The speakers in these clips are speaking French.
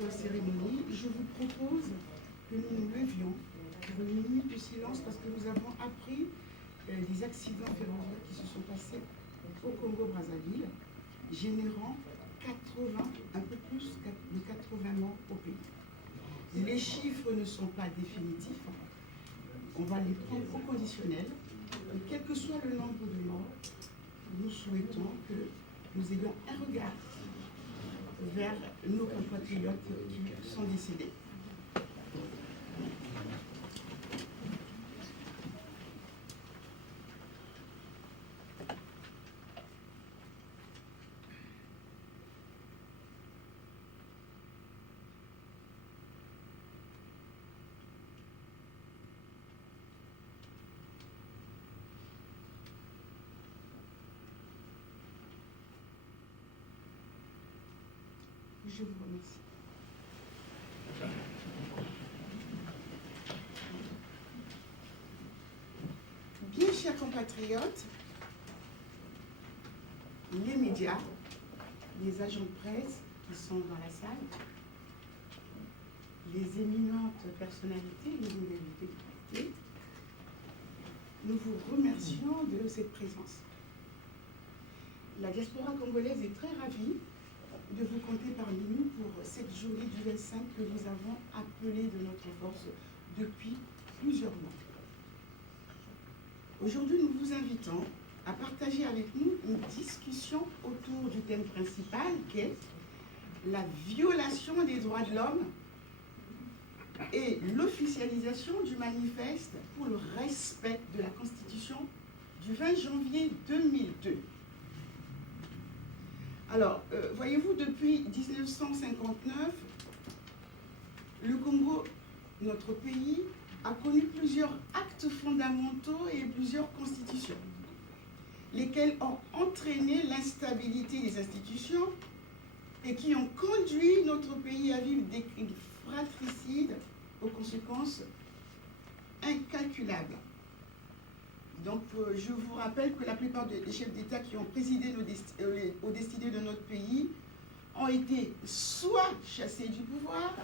notre cérémonie, je vous propose que nous nous levions pour une minute de silence parce que nous avons appris des accidents ferroviaires qui se sont passés au Congo-Brazzaville, générant 80, un peu plus de 80 morts au pays. Les chiffres ne sont pas définitifs, on va les prendre au conditionnel. Et quel que soit le nombre de morts, nous souhaitons que nous ayons un regard vers nos compatriotes qui sont décédés. Je vous remercie. Bien chers compatriotes, les médias, les agents de presse qui sont dans la salle, les éminentes personnalités, les invités, nous vous remercions de cette présence. La diaspora congolaise est très ravie de vous compter parmi nous pour cette journée du 25 que nous avons appelée de notre force depuis plusieurs mois. Aujourd'hui, nous vous invitons à partager avec nous une discussion autour du thème principal qui est la violation des droits de l'homme et l'officialisation du manifeste pour le respect de la Constitution du 20 janvier 2002. Alors, voyez-vous, depuis 1959, le Congo, notre pays, a connu plusieurs actes fondamentaux et plusieurs constitutions, lesquelles ont entraîné l'instabilité des institutions et qui ont conduit notre pays à vivre des crimes fratricides aux conséquences incalculables. Donc, je vous rappelle que la plupart des chefs d'État qui ont présidé aux destinées de notre pays ont été soit chassés du pouvoir,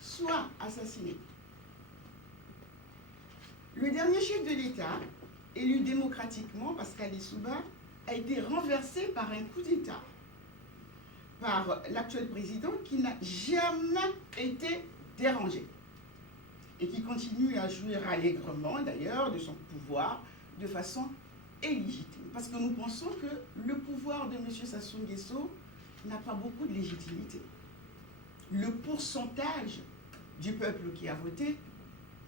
soit assassinés. Le dernier chef de l'État, élu démocratiquement, Pascal Lissouba, a été renversé par un coup d'État par l'actuel président qui n'a jamais été dérangé et qui continue à jouir allègrement, d'ailleurs, de son pouvoir de façon illégitime. Parce que nous pensons que le pouvoir de M. Sassou Nguesso n'a pas beaucoup de légitimité. Le pourcentage du peuple qui a voté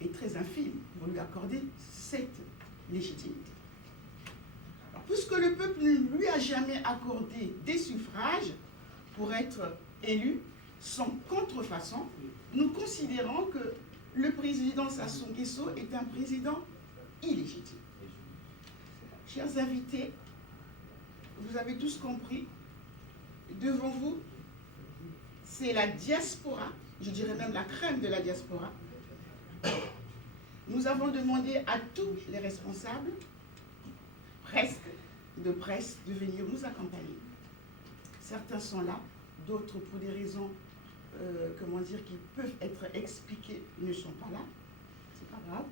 est très infime pour lui accorder cette légitimité. Alors, puisque le peuple ne lui a jamais accordé des suffrages pour être élu sans contrefaçon, nous considérons que le président Sassou Nguesso est un président illégitime. Chers invités, vous avez tous compris, devant vous, c'est la diaspora, je dirais même la crème de la diaspora. Nous avons demandé à tous les responsables, presque, de presse, de venir nous accompagner. Certains sont là, d'autres pour des raisons, qui peuvent être expliquées, ne sont pas là. C'est pas grave.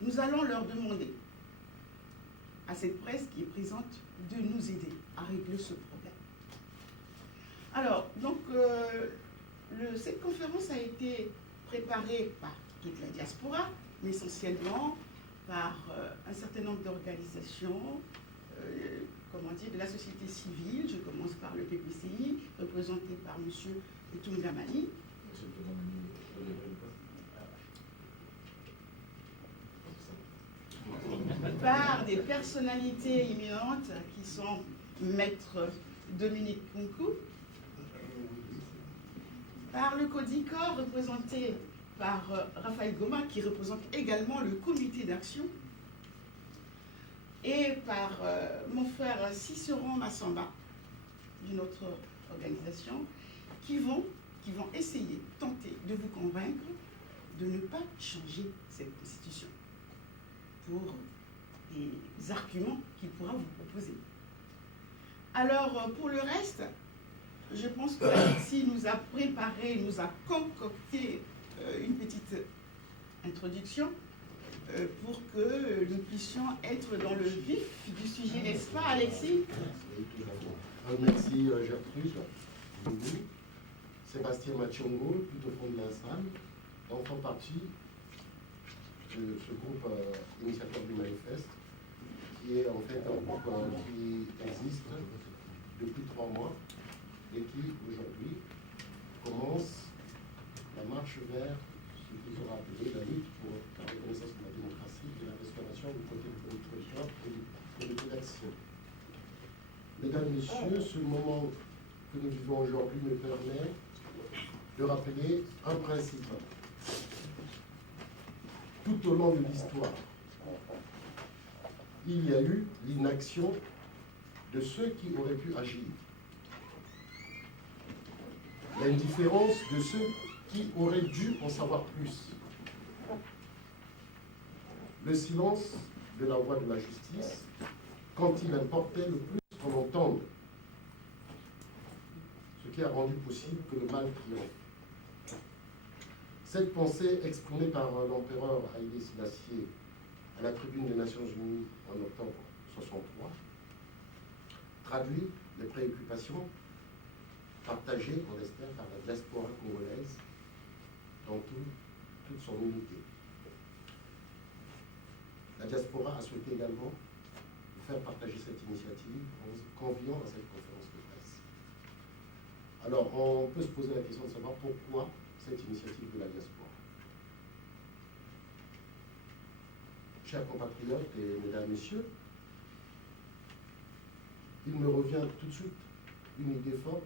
Nous allons leur demander à cette presse qui est présente de nous aider à régler ce problème. Alors, donc, cette conférence a été préparée par toute la diaspora, mais essentiellement par un certain nombre d'organisations, de la société civile. Je commence par le PPCI, représenté par M. Tungamani. Par des personnalités imminentes qui sont Maître Dominique Nkunku, par le CODICOR représenté par Raphaël Goma qui représente également le comité d'action, et par mon frère Cicéron Massamba d'une autre organisation qui vont essayer, tenter de vous convaincre de ne pas changer cette constitution pour des arguments qu'il pourra vous proposer. Alors, pour le reste, je pense que Alexis nous a préparé, nous a concocté une petite introduction pour que nous puissions être dans le vif du sujet, n'est-ce pas, Alexis? Oui, tout à fait. Merci Gertrude. Sébastien Machongo, tout au fond de la salle, en font partie de ce groupe initiateur du manifeste, qui est en fait un groupe qui existe depuis 3 mois et qui aujourd'hui commence la marche vers ce qui sera appelé la lutte pour la reconnaissance de la démocratie et la restauration du côté du territoire et du comité d'action. Mesdames, Messieurs, ce moment que nous vivons aujourd'hui me permet de rappeler un principe. Tout au long de l'histoire, il y a eu l'inaction de ceux qui auraient pu agir, l'indifférence de ceux qui auraient dû en savoir plus, le silence de la voix de la justice quand il importait le plus qu'on entende, ce qui a rendu possible que le mal triomphe. Cette pensée exprimée par l'empereur Haïlé Sélassié à la tribune des Nations Unies en octobre 1963 traduit les préoccupations partagées, on l'espère, par la diaspora congolaise dans toute son unité. La diaspora a souhaité également faire partager cette initiative en conviant à cette conférence de presse. Alors, on peut se poser la question de savoir pourquoi cette initiative de la diaspora. Chers compatriotes et mesdames, messieurs, il me revient tout de suite une idée forte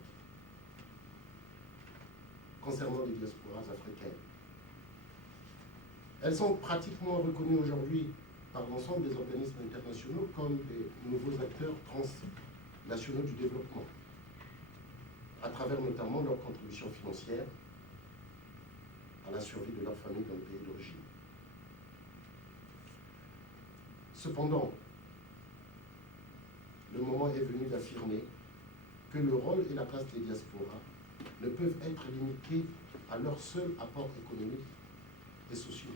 concernant les diasporas africaines. Elles sont pratiquement reconnues aujourd'hui par l'ensemble des organismes internationaux comme des nouveaux acteurs transnationaux du développement, à travers notamment leur contribution financière à la survie de leur famille dans le pays d'origine. Cependant, le moment est venu d'affirmer que le rôle et la place des diasporas ne peuvent être limités à leur seul apport économique et social.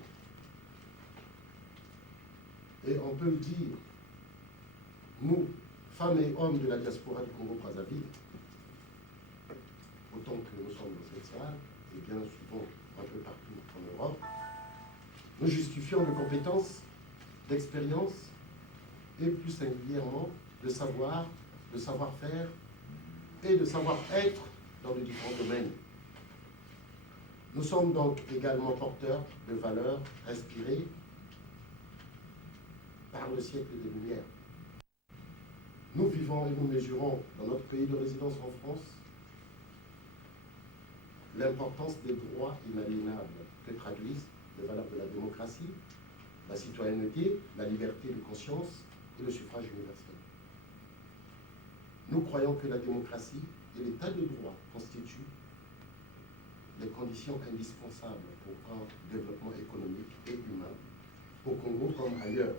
Et on peut le dire, nous, femmes et hommes de la diaspora du Congo-Brazzaville, autant que nous sommes dans cette salle, et bien souvent un peu partout en Europe, nous justifions de compétences, d'expérience et plus singulièrement de savoir, de savoir-faire et de savoir-être dans les différents domaines. Nous sommes donc également porteurs de valeurs inspirées par le siècle des Lumières. Nous vivons et nous mesurons dans notre pays de résidence en France l'importance des droits inaliénables que traduisent les valeurs de la démocratie, la citoyenneté, la liberté de conscience et le suffrage universel. Nous croyons que la démocratie et l'état de droit constituent les conditions indispensables pour un développement économique et humain au Congo comme ailleurs.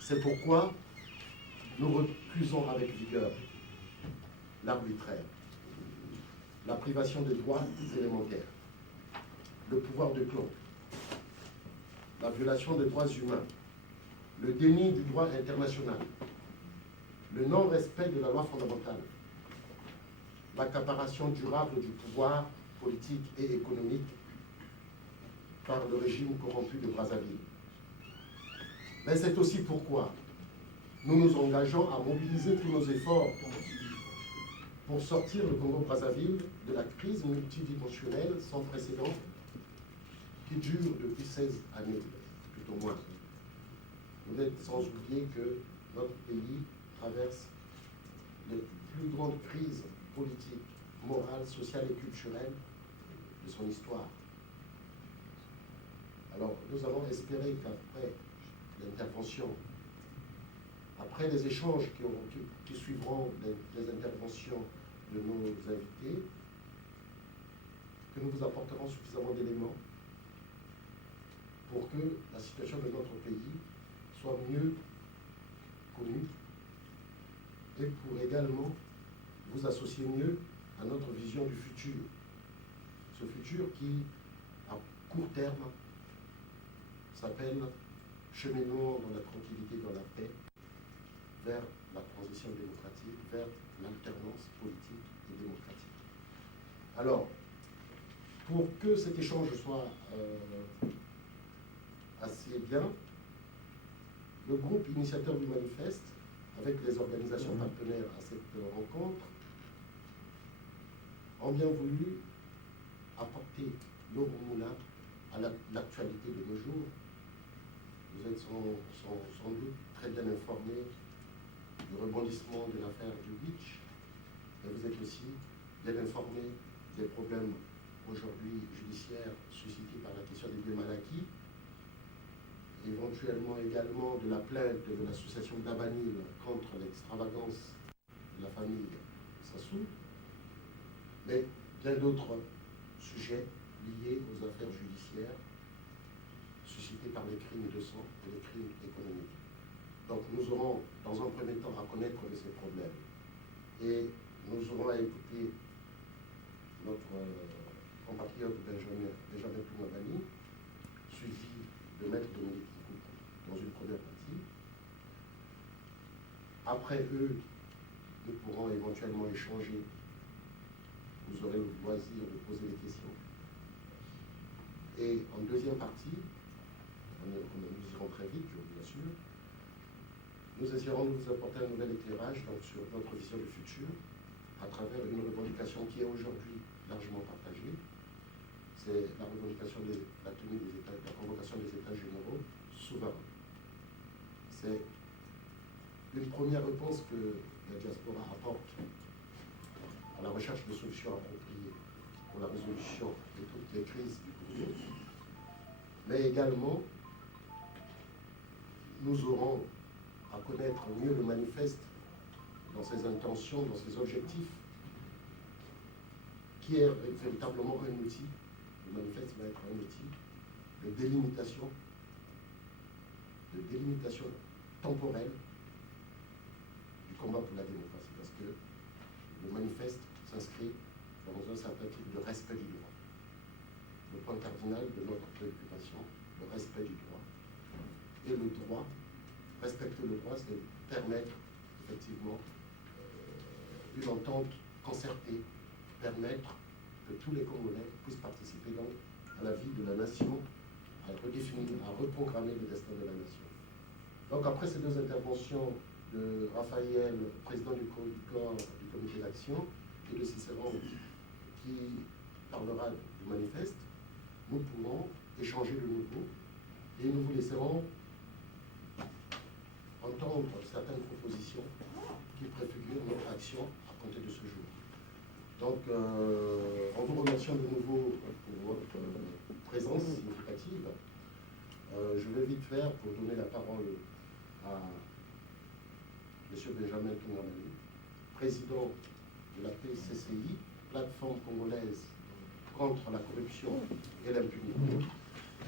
C'est pourquoi nous refusons avec vigueur l'arbitraire, la privation des droits élémentaires, le pouvoir de clan, la violation des droits humains, le déni du droit international, le non-respect de la loi fondamentale, l'accaparation durable du pouvoir politique et économique par le régime corrompu de Brazzaville. Mais c'est aussi pourquoi nous nous engageons à mobiliser tous nos efforts pour sortir le Congo-Brazzaville de la crise multidimensionnelle sans précédent qui dure depuis 16 années, tout au moins. Vous n'êtes sans oublier que notre pays traverse les plus grandes crises politiques, morales, sociales et culturelles de son histoire. Alors, nous allons espérer qu'après l'intervention, après les échanges qui suivront les interventions de nos invités, que nous vous apporterons suffisamment d'éléments pour que la situation de notre pays soit mieux connue et pour également vous associer mieux à notre vision du futur. Ce futur qui, à court terme, s'appelle cheminement dans la tranquillité, dans la paix, vers la transition démocratique, vers l'alternance politique et démocratique. Alors, pour que cet échange soit assez bien, le groupe initiateur du manifeste, avec les organisations partenaires à cette rencontre, ont bien voulu apporter leur moulin à l'actualité de nos jours. Vous êtes sans doute très bien informés du rebondissement de l'affaire du Beach, et vous êtes aussi bien informés des problèmes aujourd'hui judiciaires suscités par la question des biens mal acquis, éventuellement également de la plainte de l'association d'Abanil contre l'extravagance de la famille Sassou, mais bien d'autres sujets liés aux affaires judiciaires suscités par les crimes de sang et les crimes économiques. Donc nous aurons dans un premier temps à connaître de ces problèmes et nous aurons à écouter notre compatriote Benjamin Toumabani, suivi de Maître Dominique Kikuku dans une première partie. Après eux, nous pourrons éventuellement échanger. Vous aurez le loisir de poser des questions. Et en deuxième partie, nous irons très vite, je vous assure, nous essaierons de vous apporter un nouvel éclairage donc, sur notre vision du futur à travers une revendication qui est aujourd'hui largement partagée. C'est la revendication de la tenue des États, la convocation des États généraux souverains. C'est une première réponse que la diaspora apporte à la recherche de solutions appropriées pour la résolution de toutes les crises du Congo. Mais également, nous aurons à connaître mieux le manifeste dans ses intentions, dans ses objectifs, qui est véritablement un outil. Le manifeste va être un outil de délimitation temporelle du combat pour la démocratie, parce que le manifeste s'inscrit dans un certain type de respect du droit. Le point cardinal de notre préoccupation, le respect du droit. Et le droit, respecter le droit, c'est permettre effectivement une entente concertée, permettre que tous les Congolais puissent participer donc à la vie de la nation, à redéfinir, à reprogrammer le destin de la nation. Donc après ces deux interventions de Raphaël, président du corps du comité d'action, et de Cicéron qui parlera du manifeste, nous pourrons échanger de nouveau et nous vous laisserons entendre certaines propositions qui préfigurent notre action à compter de ce jour. Donc, en vous remerciant de nouveau pour votre présence significative, je vais vite faire pour donner la parole à M. Benjamin Toumabani, président de la PCCI, plateforme congolaise contre la corruption et l'impunité,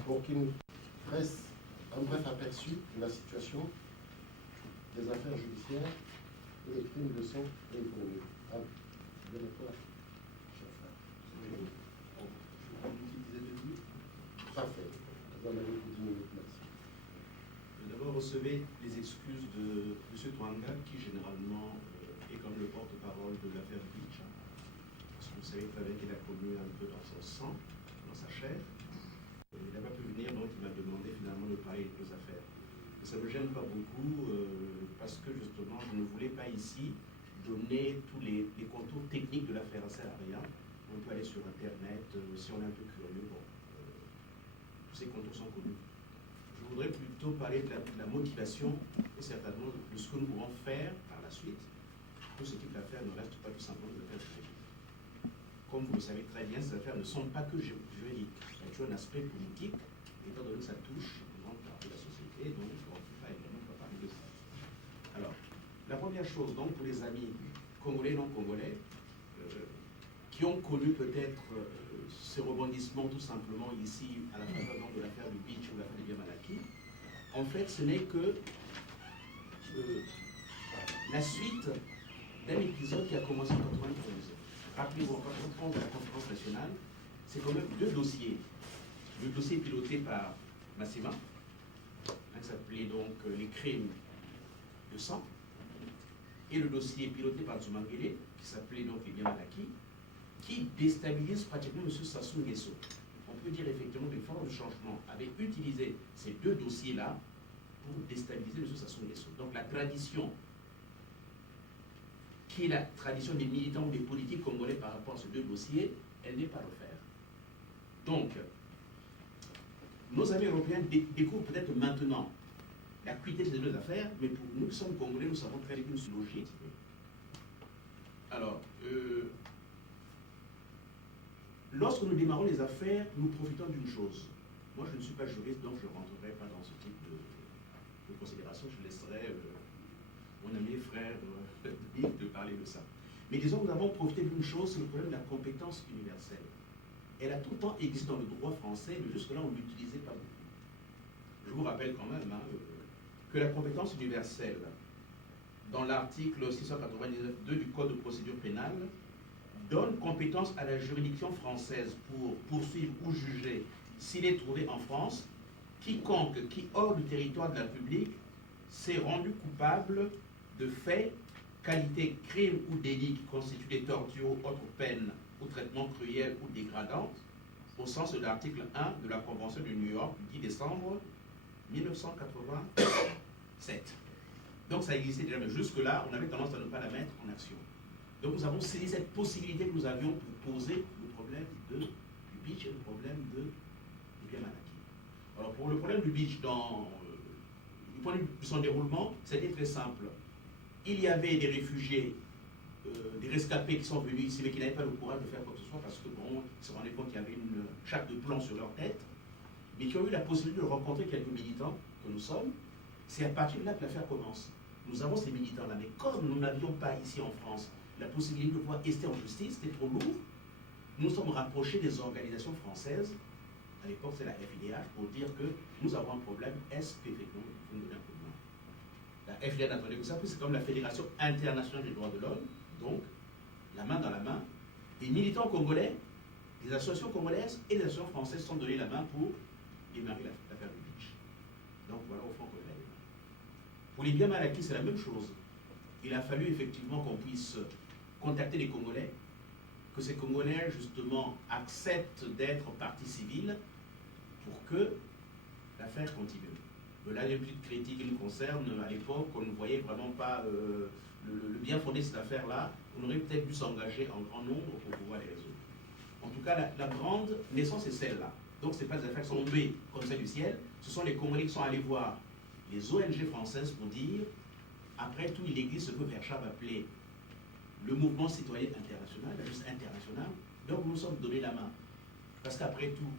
pour qu'il nous dresse un bref aperçu de la situation des affaires judiciaires et des crimes de sang et économiques. Ah, bien d'accord, cher frère. Parfait. Vous en avez pour 10 minutes, merci. D'abord, recevez les excuses de M. Twanga, qui généralement est comme le porte-parole de l'affaire Beach. Parce que vous savez très bien qu'il a connu un peu dans son sang, dans sa chair. Il n'a pas pu venir, donc il m'a demandé finalement de parler des affaires. Et ça ne me gêne pas beaucoup, parce que justement, je ne voulais pas ici donner tous les contours techniques de l'affaire. Ça ne sert à rien. On peut aller sur Internet, si on est un peu curieux. Bon, tous ces contours sont connus. Je voudrais plutôt parler de la motivation et certainement de ce que nous pourrons faire par la suite pour ce type d'affaires ne reste pas tout simplement des affaires juridiques. Comme vous le savez très bien, ces affaires ne sont pas que juridiques. Il y a toujours un aspect politique, étant donné que ça touche une grande partie de la société, donc on ne peut pas évidemment pas parler de ça. Alors, la première chose, donc, pour les amis congolais et non congolais, qui ont connu peut-être ces rebondissements tout simplement ici à la faveur de l'affaire du Beach ou l'affaire des biens mal acquis, en fait, ce n'est que la suite d'un épisode qui a commencé en 1991. Rappelez-vous, quand on prend de la conférence nationale, c'est quand même deux dossiers. Le dossier piloté par Massima, qui s'appelait donc les crimes de sang, et le dossier piloté par Tsumangele, qui s'appelait donc les biens mal acquis, qui déstabilise pratiquement M. Sassou Nguesso. On peut dire effectivement que les forces de changement avaient utilisé ces deux dossiers-là pour déstabiliser M. Sassou Nguesso. Donc la tradition, qui est la tradition des militants ou des politiques congolais par rapport à ces deux dossiers, elle n'est pas refaire. Donc, nos amis européens découvrent peut-être maintenant la cuité de ces deux affaires, mais pour nous qui sommes congolais, nous savons très bien qu'une logique. Alors, lorsque nous démarrons les affaires, nous profitons d'une chose. Moi, je ne suis pas juriste, donc je ne rentrerai pas dans ce type de considération. Je laisserai mon ami et frère de parler de ça. Mais disons que nous avons profité d'une chose, c'est le problème de la compétence universelle. Elle a tout le temps existé dans le droit français, mais jusque-là, on ne l'utilisait pas beaucoup. Je vous rappelle quand même que la compétence universelle, dans l'article 699.2 du Code de procédure pénale, donne compétence à la juridiction française pour poursuivre ou juger, s'il est trouvé en France, quiconque qui, hors du territoire de la République, s'est rendu coupable de faits, qualités, crimes ou délits qui constituent des tortures ou autres peines ou traitements cruels ou dégradants, au sens de l'article 1 de la Convention de New York du 10 décembre 1987. Donc ça existait déjà, mais jusque-là, on avait tendance à ne pas la mettre en action. Donc nous avons saisi cette possibilité que nous avions pour poser le problème du beach et le problème du bien mal acquis. Alors pour le problème du beach, du point de vue de son déroulement, c'était très simple. Il y avait des réfugiés, des rescapés qui sont venus ici, mais qui n'avaient pas le courage de faire quoi que ce soit, parce que bon, ils se rendaient compte qu'il y avait une chape de plomb sur leur tête, mais qui ont eu la possibilité de rencontrer quelques militants que nous sommes. C'est à partir de là que l'affaire commence. Nous avons ces militants-là, mais comme nous n'avions pas ici en France la possibilité de pouvoir rester en justice, c'était trop lourd, nous sommes rapprochés des organisations françaises, à l'époque c'est la FIDH, pour dire que nous avons un problème, est-ce qu'effectivement nous pouvons donner un coup de main. La FIDH n'attendait que ça, puis c'est comme la Fédération internationale des droits de l'homme, donc la main dans la main, des militants congolais, des associations congolaises et des associations françaises sont donné la main pour démarrer l'affaire du beach. Donc voilà au fond qu'on est. Pour les biens mal acquis, c'est la même chose. Il a fallu effectivement qu'on puisse contacter les Congolais, que ces Congolais justement acceptent d'être partie civile pour que l'affaire continue. Là, les petites critiques qui nous concernent, à l'époque, on ne voyait vraiment pas le bien fondé de cette affaire-là. On aurait peut-être dû s'engager en grand nombre pour pouvoir les résoudre. En tout cas, la grande naissance est celle-là. Donc, ce n'est pas des affaires qui sont tombées comme ça du ciel. Ce sont les Congolais qui sont allés voir les ONG françaises pour dire, après tout, il existe ce que Verschav appelait le mouvement citoyen international, la justice internationale. Donc, nous nous sommes donné la main. Parce qu'après tout,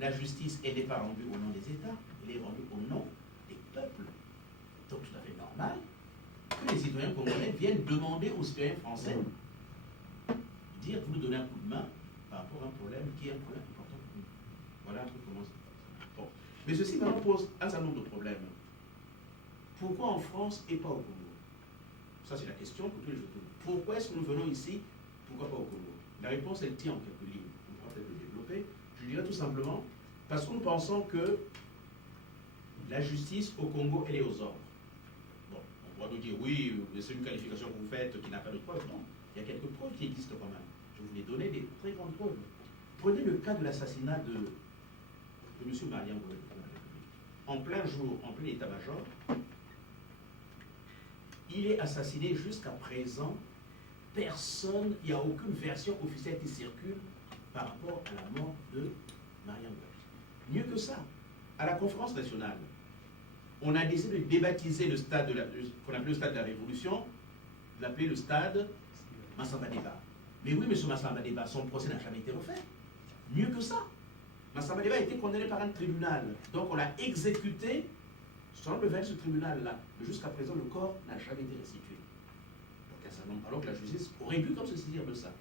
la justice, elle n'est pas rendue au nom des États, elle est rendue au nom des peuples. Donc, tout à fait normal que les citoyens congolais viennent demander aux citoyens français, dire, vous nous donnez un coup de main par rapport à un problème qui est un problème important pour nous. Voilà un peu comment ça. Bon. Mais ceci maintenant pose un certain nombre de problèmes. Pourquoi en France et pas au Congo? Ça, c'est la question que tous les jours. Pourquoi est-ce que nous venons ici? Pourquoi pas au Congo? La réponse, elle tient en quelques lignes. On pourra peut-être le développer. Je dirais tout simplement parce que nous pensons que la justice au Congo, elle est aux ordres. Bon, on pourra nous dire, oui, c'est une qualification que vous faites qui n'a pas de preuve. Non, il y a quelques preuves qui existent quand même. Je vous ai donné des très grandes preuves. Prenez le cas de l'assassinat de M. Mariam Gouré, en plein jour, en plein état-major. Il est assassiné jusqu'à présent. Personne, il n'y a aucune version officielle qui circule par rapport à la mort de Mariam Gouré. Mieux que ça, à la conférence nationale, on a décidé de débaptiser le stade qu'on appelait le stade de la Révolution, de l'appeler le stade Massamba Déba. Mais oui, M. Massamba Déba, son procès n'a jamais été refait. Mieux que ça, Massamba Déba a été condamné par un tribunal. Donc on l'a exécuté sur le ce tribunal-là. Mais jusqu'à présent, le corps n'a jamais été restitué. Donc, alors que la justice aurait pu comme se saisir de ça.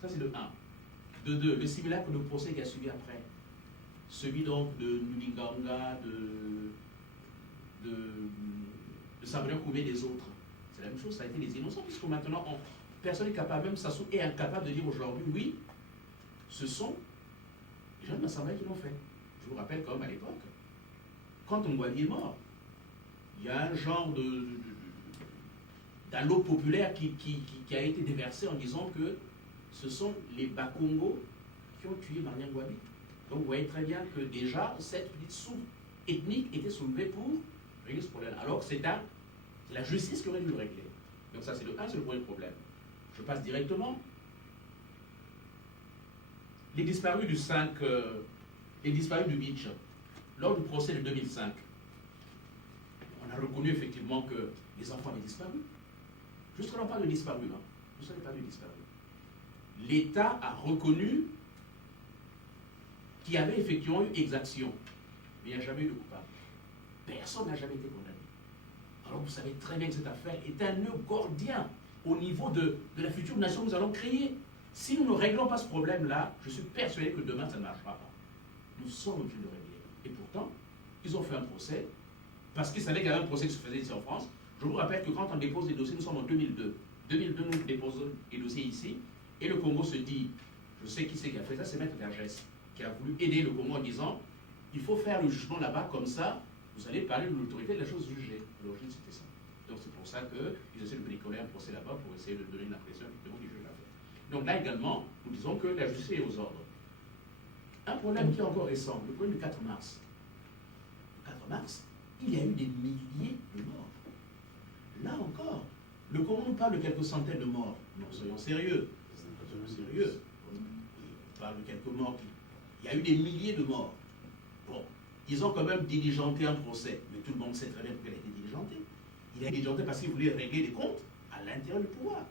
Ça, c'est le 1. De 2, le simulacre de procès qui a suivi après. Celui donc de Nulinganga, de Sabrina Koumé et des autres. c'est la même chose, ça a été les innocents, puisque maintenant, personne n'est capable, même Sassou est incapable de dire aujourd'hui, oui, ce sont les gens de l'Assemblée qui l'ont fait. Je vous rappelle quand même à l'époque, quand Ngouali est mort, il y a un genre d'allô populaire qui a été déversé en disant que ce sont les Bakongo qui ont tué Marien Ngouali. Donc vous voyez très bien que déjà, cette petite soupe ethnique était soulevée pour régler ce problème. Alors que c'est la justice qui aurait dû le régler. Donc ça, c'est le premier problème. Je passe directement. Les disparus les disparus du Beach, lors du procès de 2005, on a reconnu effectivement que les enfants avaient disparu. Jusqu'à là, on parle de disparus. Hein. Jusqu'à là, on parle de disparus. L'État a reconnu qu'il y avait effectivement eu exaction, mais il n'y a jamais eu de coupable. Personne n'a jamais été condamné. Alors vous savez très bien que cette affaire est un nœud gordien au niveau de la future nation que nous allons créer. Si nous ne réglons pas ce problème-là, je suis persuadé que demain, ça ne marchera pas. Nous sommes obligés de le régler. Et pourtant, ils ont fait un procès, parce qu'ils savaient qu'il y avait un procès qui se faisait ici en France. Je vous rappelle que quand on dépose des dossiers, nous sommes en 2002. 2002, nous déposons les dossiers ici, et le Congo se dit, je sais qui c'est qui a fait ça, c'est Maître Vergès, qui a voulu aider le Congo en disant, il faut faire le jugement là-bas, comme ça, vous allez parler de l'autorité de la chose jugée. À l'origine, c'était ça. Donc c'est pour ça qu'ils essaient de bricoler un procès là-bas pour essayer de donner l'impression effectivement du juge l'affaire. Donc là également, nous disons que la justice est aux ordres. Un problème qui est encore récent, le problème du 4 mars. Le 4 mars, il y a eu des milliers de morts. Là encore, le Congo nous parle de quelques centaines de morts. Non, soyons sérieux. Soyons sérieux. On parle de quelques morts. Il y a eu des milliers de morts. Bon, ils ont quand même diligenté un procès, mais tout le monde sait très bien pourquoi il a été diligenté. Il a été diligenté parce qu'il voulait régler des comptes à l'intérieur du pouvoir.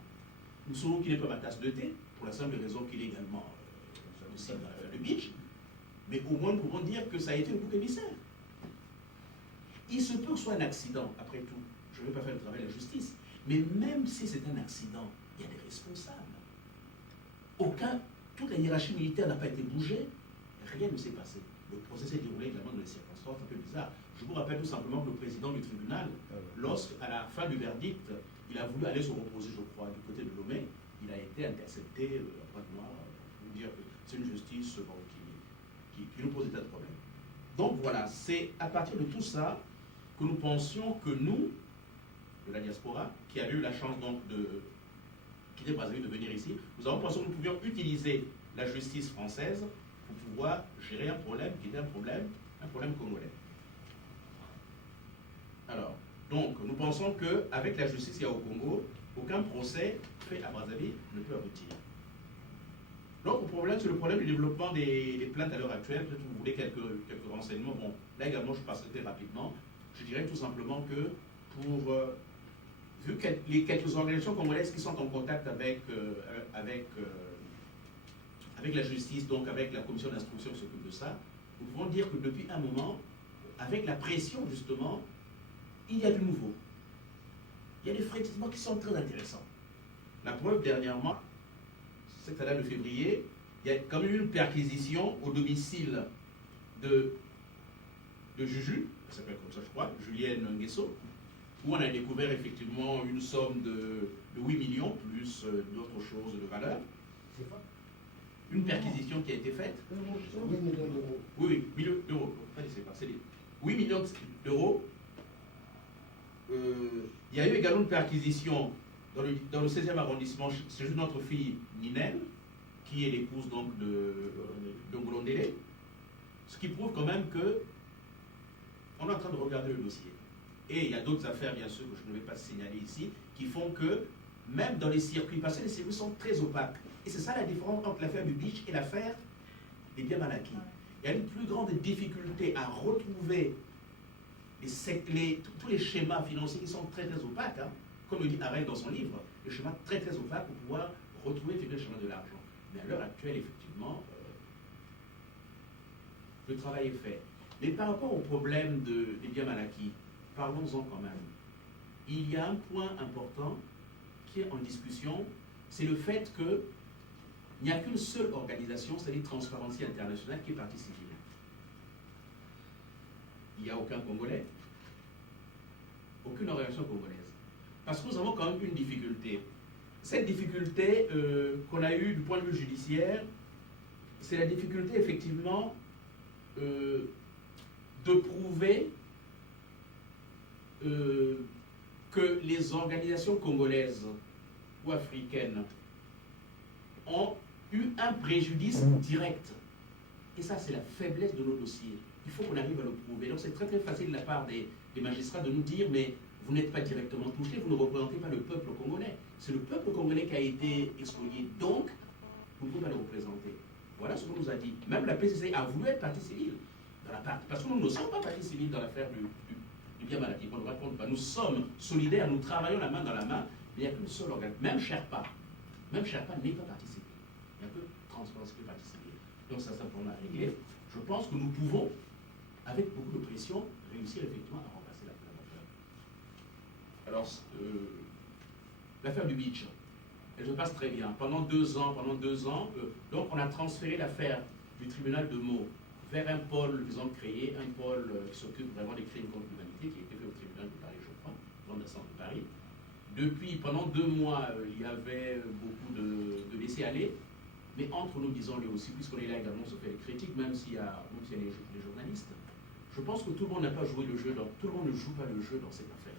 Nous savons qu'il n'est pas ma tasse de thé, pour la simple raison qu'il est également aussi dans l'affaire de Beach, mais au moins nous pouvons dire que ça a été le bouc émissaire. Il se peut que ce soit un accident, après tout. Je ne vais pas faire le travail de la justice, mais même si c'est un accident, il y a des responsables. Toute la hiérarchie militaire n'a pas été bougée, rien ne s'est passé. Le procès s'est déroulé également dans des circonstances un peu bizarres. Je vous rappelle tout simplement que le président du tribunal, lorsqu'à la fin du verdict, il a voulu aller se reposer, je crois, du côté de Lomé, il a été intercepté à Pointe-Noire, pour dire que c'est une justice qui nous pose des tas de problèmes. Donc voilà, c'est à partir de tout ça que nous pensions que nous, de la diaspora, qui avions eu la chance donc de quitter Brazzaville, de venir ici, nous avons pensé que nous pouvions utiliser la justice française pour pouvoir gérer un problème qui était un problème congolais. Alors, donc, nous pensons qu'avec la justice qu'il y a au Congo, aucun procès fait à Brazzaville ne peut aboutir. L'autre problème, c'est le problème du développement des plaintes à l'heure actuelle. Peut-être que vous voulez quelques renseignements. Bon, là également, je passerai très rapidement. Je dirais tout simplement que vu que les quelques organisations congolaises qui sont en contact avec la justice, donc avec la commission d'instruction qui s'occupe de ça, nous pouvons dire que depuis un moment, avec la pression justement, il y a du nouveau. Il y a des fréquements qui sont très intéressants. La preuve dernièrement, cette année de février, il y a quand même eu une perquisition au domicile de Juju, ça s'appelle comme ça je crois, Julienne Nguesso, où on a découvert effectivement une somme de 8 millions, plus d'autres choses de valeur. Une perquisition qui a été faite. 8 millions d'euros. Oui, millions d'euros. 8 millions d'euros. Il y a eu également une perquisition dans le 16e arrondissement chez notre fille Ninel, qui est l'épouse donc de Ngolondele, ce qui prouve quand même que on est en train de regarder le dossier. Et il y a d'autres affaires, bien sûr, que je ne vais pas signaler ici, qui font que, même dans les circuits, parce que les circuits sont très opaques, et c'est ça la différence entre l'affaire du Beach et l'affaire des biens mal acquis. Il y a une plus grande difficulté à retrouver tous les schémas financiers qui sont très très opaques, hein, comme le dit Harel dans son livre, les schémas très très opaques pour pouvoir retrouver le schéma de l'argent. Mais à l'heure actuelle, effectivement, le travail est fait. Mais par rapport au problème des biens mal acquis, parlons-en quand même. Il y a un point important qui est en discussion, c'est le fait qu'il n'y a qu'une seule organisation, c'est-à-dire Transparency International, qui est partie civile. Il n'y a aucun Congolais, aucune organisation congolaise. Parce que nous avons quand même une difficulté. Cette difficulté qu'on a eue du point de vue judiciaire, c'est la difficulté effectivement de prouver que les organisations congolaises ou africaines ont eu un préjudice direct. Et ça, c'est la faiblesse de nos dossiers. Il faut qu'on arrive à le prouver. Donc c'est très très facile de la part des magistrats de nous dire, mais vous n'êtes pas directement touché, vous ne représentez pas le peuple congolais. C'est le peuple congolais qui a été expolié. Donc, vous ne pouvez pas le représenter. Voilà ce qu'on nous a dit. Même la PCC a voulu être partie civile. Parce que nous ne sommes pas partie civile dans l'affaire du bien maladie. On ne raconte pas. Nous sommes solidaires, nous travaillons la main dans la main. Mais il n'y a qu'une seule organisation. Même Sherpa n'est pas partie civile. Il n'y a que Transparence qui est partie civile. Donc ça, c'est un problème à régler. Je pense que nous pouvons, avec beaucoup de pression, réussir effectivement à remplacer la affaire. Alors, l'affaire du beach, elle se passe très bien. Pendant 2 ans, donc on a transféré l'affaire du tribunal de Meaux vers un pôle, disons, créé, un pôle qui s'occupe vraiment des crimes contre l'humanité, qui a été fait au tribunal de Paris, je crois, dans le centre de Paris. Depuis, pendant 2 mois, il y avait beaucoup de laisser-aller, mais entre nous, disons-le aussi, puisqu'on est là également, on se fait des critiques, même s'il y a les journalistes. Je pense que tout le monde n'a pas joué le jeu, tout le monde ne joue pas le jeu dans cette affaire.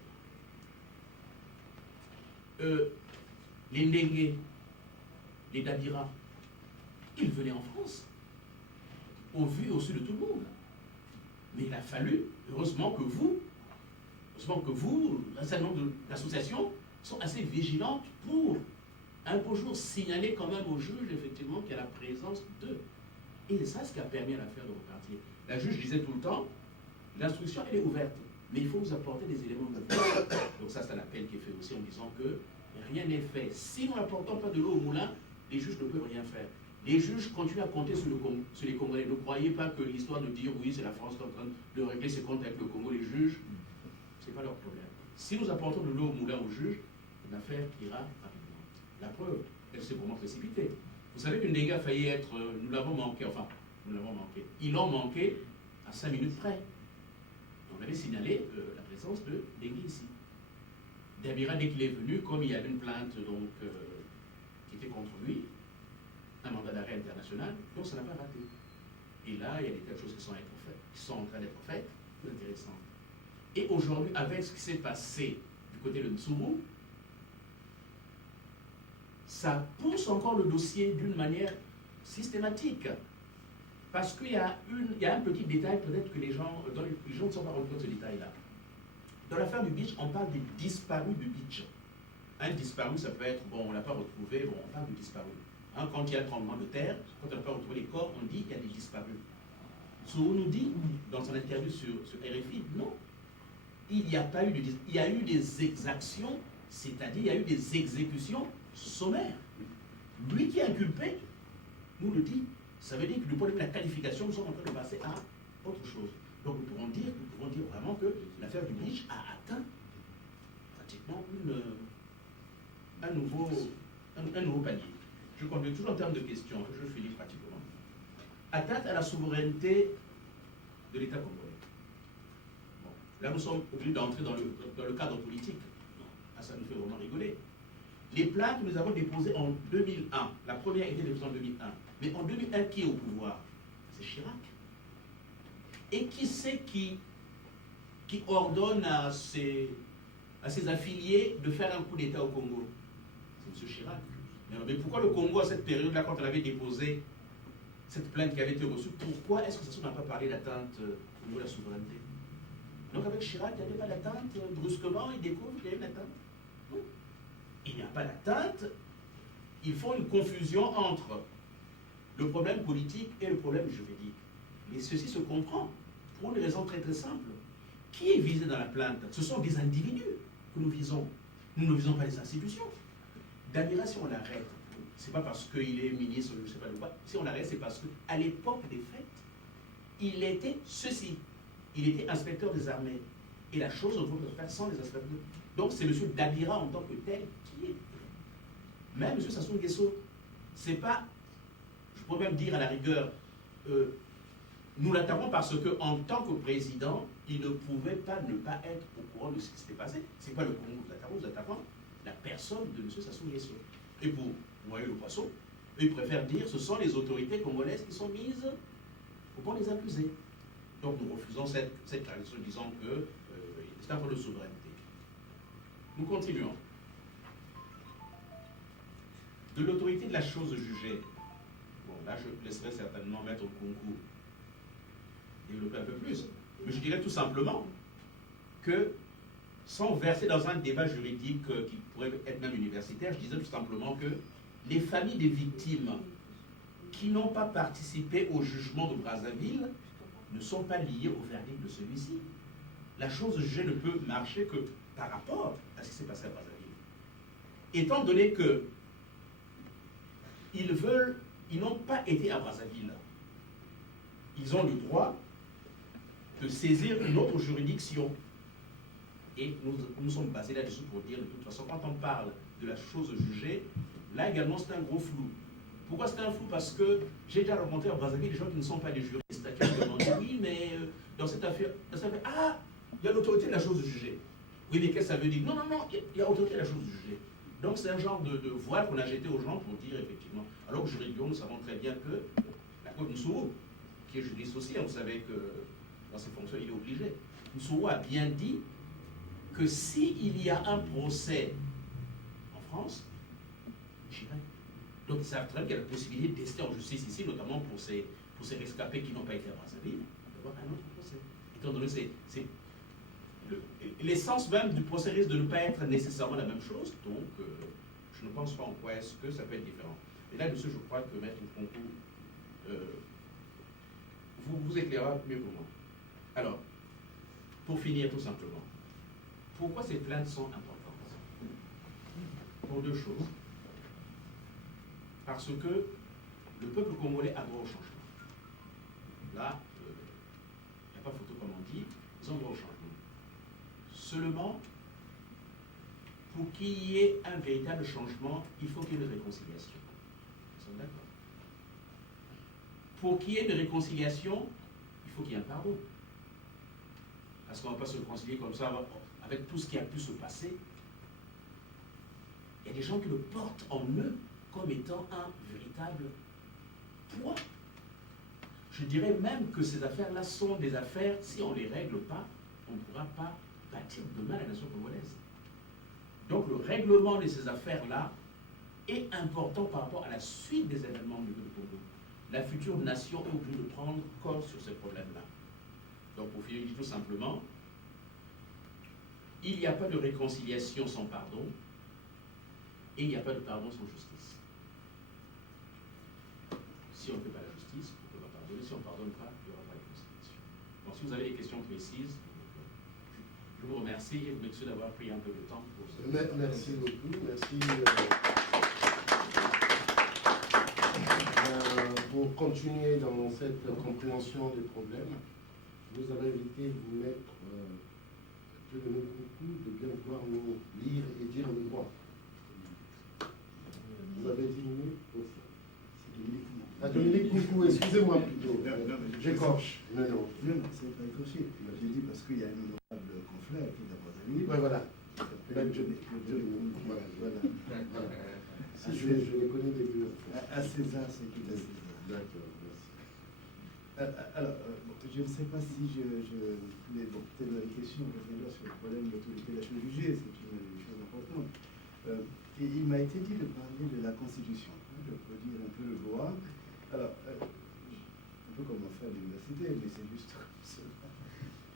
Les Ndenge, les Dabira, ils venaient en France, au vu et au su de tout le monde. Mais il a fallu, heureusement que vous, un certain nombre d'associations sont assez vigilantes pour un beau jour signaler quand même au juge, effectivement, qu'il y a la présence d'eux. Et c'est ça ce qui a permis à l'affaire de repartir. La juge disait tout le temps, l'instruction, elle est ouverte, mais il faut vous apporter des éléments de preuve. Donc ça, c'est un appel qui est fait aussi en disant que rien n'est fait. Si nous n'apportons pas de l'eau au moulin, les juges ne peuvent rien faire. Les juges continuent à compter sur les Congolais. Ne croyez pas que l'histoire de dire oui, c'est la France qui est en train de régler ses comptes avec le Congo, les juges, ce n'est pas leur problème. Si nous apportons de l'eau au moulin aux juges, l'affaire ira rapidement. La preuve, elle s'est vraiment précipitée. Vous savez qu'une dégât a failli être, nous l'avons manqué. Ils l'ont manqué à 5 minutes près. On avait signalé la présence de Dengue ici. Dabira, dès qu'il est venu, comme il y avait une plainte donc, qui était contre lui, un mandat d'arrêt international, donc ça n'a pas raté. Et là, il y a des tas de choses qui sont en train d'être faites, plus intéressantes. Et aujourd'hui, avec ce qui s'est passé du côté de Nsuru, ça pousse encore le dossier d'une manière systématique. Parce qu'il y a un petit détail, peut-être que les gens ne sont pas rendus compte de ce détail-là. Dans l'affaire du beach, on parle des disparus du beach. Un disparu, ça peut être, bon, on ne l'a pas retrouvé, bon, on parle de disparu. Hein, quand il y a un tremblement de terre, quand on n'a pas retrouvé les corps, on dit qu'il y a des disparus. Souro nous dit, dans son interview sur RFI, non. Il n'y a pas eu il y a eu des exactions, c'est-à-dire il y a eu des exécutions sommaires. Lui qui est inculpé, nous le dit. Ça veut dire que du point de vue de la qualification, nous sommes en train de passer à autre chose. Donc nous pouvons dire vraiment que l'affaire du beach a atteint pratiquement un nouveau palier. Je continue toujours en termes de questions, je finis pratiquement. Atteinte à la souveraineté de l'État congolais. Bon. Là, nous sommes obligés d'entrer dans le cadre politique. Ah, ça nous fait vraiment rigoler. Les plaintes que nous avons déposées en 2001, la première a été déposée en 2001, mais en 2001, qui est au pouvoir? C'est Chirac. Et qui c'est qui ordonne à ses affiliés de faire un coup d'État au Congo? C'est M. Chirac. Mais pourquoi le Congo, à cette période-là, quand on avait déposé cette plainte qui avait été reçue, pourquoi est-ce que ça n'a pas parlé d'atteinte au niveau de la souveraineté? Donc avec Chirac, il n'y avait pas d'atteinte. Brusquement, il découvre qu'il y a une atteinte. Non. Il n'y a pas d'atteinte. Ils font une confusion entre le problème politique et le problème juridique. Et ceci se comprend pour une raison très très simple. Qui est visé dans la plainte? Ce sont des individus que nous visons. Nous ne visons pas les institutions. Dabira, si on l'arrête, c'est pas parce qu'il est ministre, je ne sais pas de quoi. Si on l'arrête, c'est parce qu'à l'époque des faits, il était ceci. Il était inspecteur des armées. Et la chose, on ne peut pas faire sans les inspecteurs. Donc c'est M. Dabira en tant que tel qui est. Même M. Sassou Nguesso, c'est pas, je pourrais même dire à la rigueur, Nous l'attaquons parce qu'en tant que président, il ne pouvait pas ne pas être au courant de ce qui s'était passé. Ce n'est pas le Congo que nous attaquons, la personne de M. Sassou Nguesso. Et pour noyer le poisson, ils préfèrent dire que ce sont les autorités congolaises qui sont mises au point les accuser. Donc nous refusons cette clarification disant que c'est un peu de souveraineté. Nous continuons. De l'autorité de la chose jugée, bon là je laisserai certainement mettre au concours développer un peu plus, mais je dirais tout simplement que sans verser dans un débat juridique qui pourrait être même universitaire, je disais tout simplement que les familles des victimes qui n'ont pas participé au jugement de Brazzaville ne sont pas liées au verdict de celui-ci. La chose jugée ne peut marcher que par rapport à ce qui s'est passé à Brazzaville. Étant donné que ils n'ont pas été à Brazzaville, ils ont le droit de saisir une autre juridiction. Et nous sommes basés là-dessus pour dire, de toute façon, quand on parle de la chose jugée, là également c'est un gros flou. Pourquoi c'est un flou? Parce que j'ai déjà rencontré à Brazzaville des gens qui ne sont pas des juristes, qui me demandent, oui, mais dans cette affaire, ah, il y a l'autorité de la chose jugée. Oui, mais qu'est-ce que ça veut dire? Non, il y a l'autorité de la chose jugée. Donc c'est un genre de voile qu'on a jeté aux gens pour dire effectivement. Alors que juridiquement, nous savons très bien que la Côte Nsuru, qui est juriste aussi, vous savez que dans ses fonctions, il est obligé. Nsuru a bien dit que s'il y a un procès en France, j'irai. Donc ils savent très bien qu'il y a la possibilité de tester en justice ici, notamment pour ces rescapés qui n'ont pas été à Brazzaville, d'avoir un autre procès. Étant donné que l'essence même du procès risque de ne pas être nécessairement la même chose, donc je ne pense pas en quoi est-ce que ça peut être différent. Et là-dessus, je crois que Maître Concours vous éclairera mieux que moi. Alors, pour finir tout simplement, pourquoi ces plaintes sont importantes? Pour deux choses. Parce que le peuple congolais a droit au changement. Là, il n'y a pas photo comme on dit, ils ont droit au changement. Seulement, pour qu'il y ait un véritable changement, il faut qu'il y ait une réconciliation. Nous sommes d'accord. Pour qu'il y ait une réconciliation, il faut qu'il y ait un pardon. Parce qu'on ne va pas se réconcilier comme ça avec tout ce qui a pu se passer. Il y a des gens qui le portent en eux comme étant un véritable poids. Je dirais même que ces affaires-là sont des affaires, si on ne les règle pas, on ne pourra pas bâtir demain la nation congolaise. Donc le règlement de ces affaires-là est important par rapport à la suite des événements au niveau du Congo. La future nation est obligée de prendre corps sur ces problèmes-là. Donc pour finir, je dis tout simplement, il n'y a pas de réconciliation sans pardon, et il n'y a pas de pardon sans justice. Si on ne fait pas la justice, on ne peut pas pardonner. Si on ne pardonne pas, il n'y aura pas de réconciliation. Donc si vous avez des questions précises, je vous remercie et vous m'excusez d'avoir pris un peu de temps pour ce. Merci beaucoup. Merci. Pour continuer dans cette compréhension des problèmes, vous avez évité de vous mettre de donner beaucoup, de bien pouvoir nous lire et dire le droit. Vous avez 10 minutes aussi. Dominique Coucou, excusez-moi plutôt. J'écorche. Non, c'est pas écorché. J'ai dit parce qu'il y a un honorable confrère qui est à Brazzaville. Oui, voilà. Si je les connais les deux. À César, c'est qui est à César. D'accord, merci. Alors, je ne sais pas si mais bon, peut-être dans les questions, on reviendra sur le problème de l'autorité de la chose jugée, c'est une chose importante. Et il m'a été dit de parler de la Constitution, de produire un peu le droit. Alors, un peu comme on fait à l'université, mais c'est juste comme ça.